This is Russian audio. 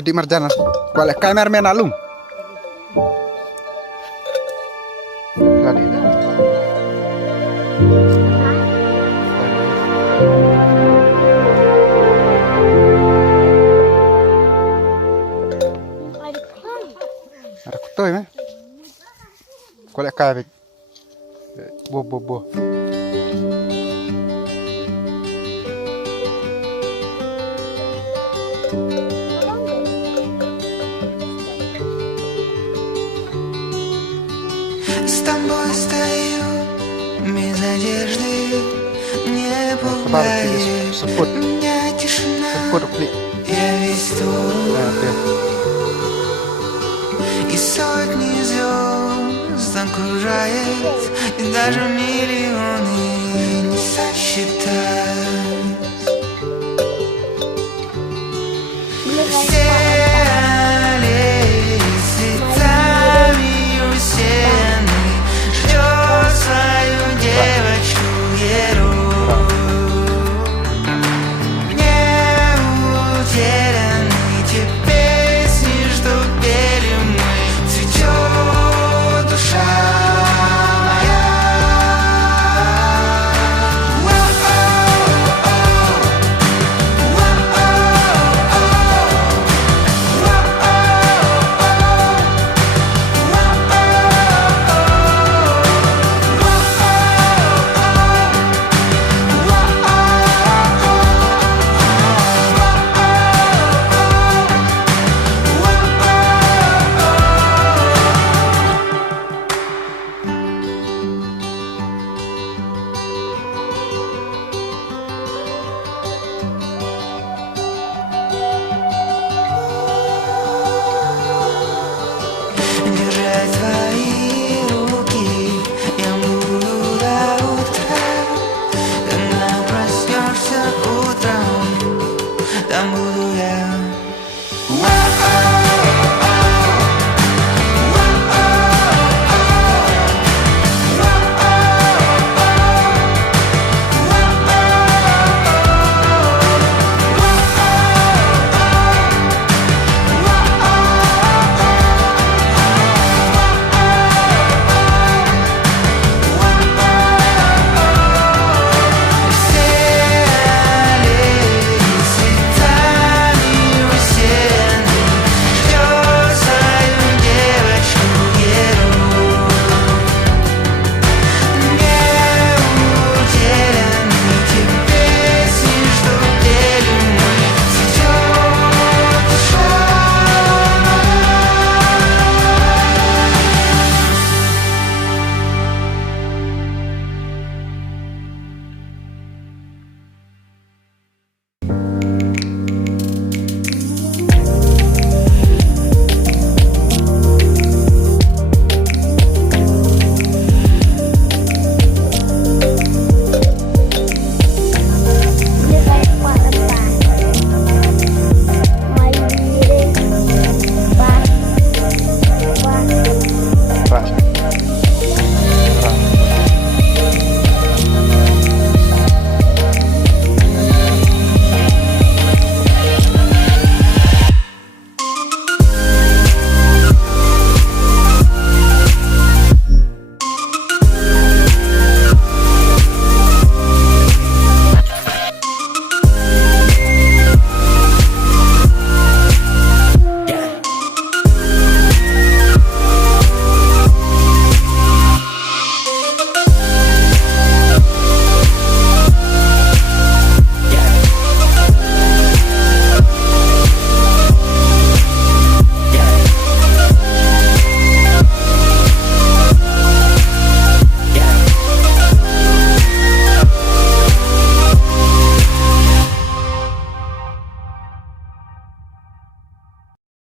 di marjana. Qual cameraman alum. Lagi dah. Ada kutoy mah. Qual kai. Bo. С тобой стою без одежды, не пугаешь меня тишина. Я весь твой, и сотни звезд окружает, и даже миллионы не сосчитать. Все аллеи цветами усеяны, ждет свою девочку герой. Не утеряны те песни, что пели мы, цветет душа моя. Держать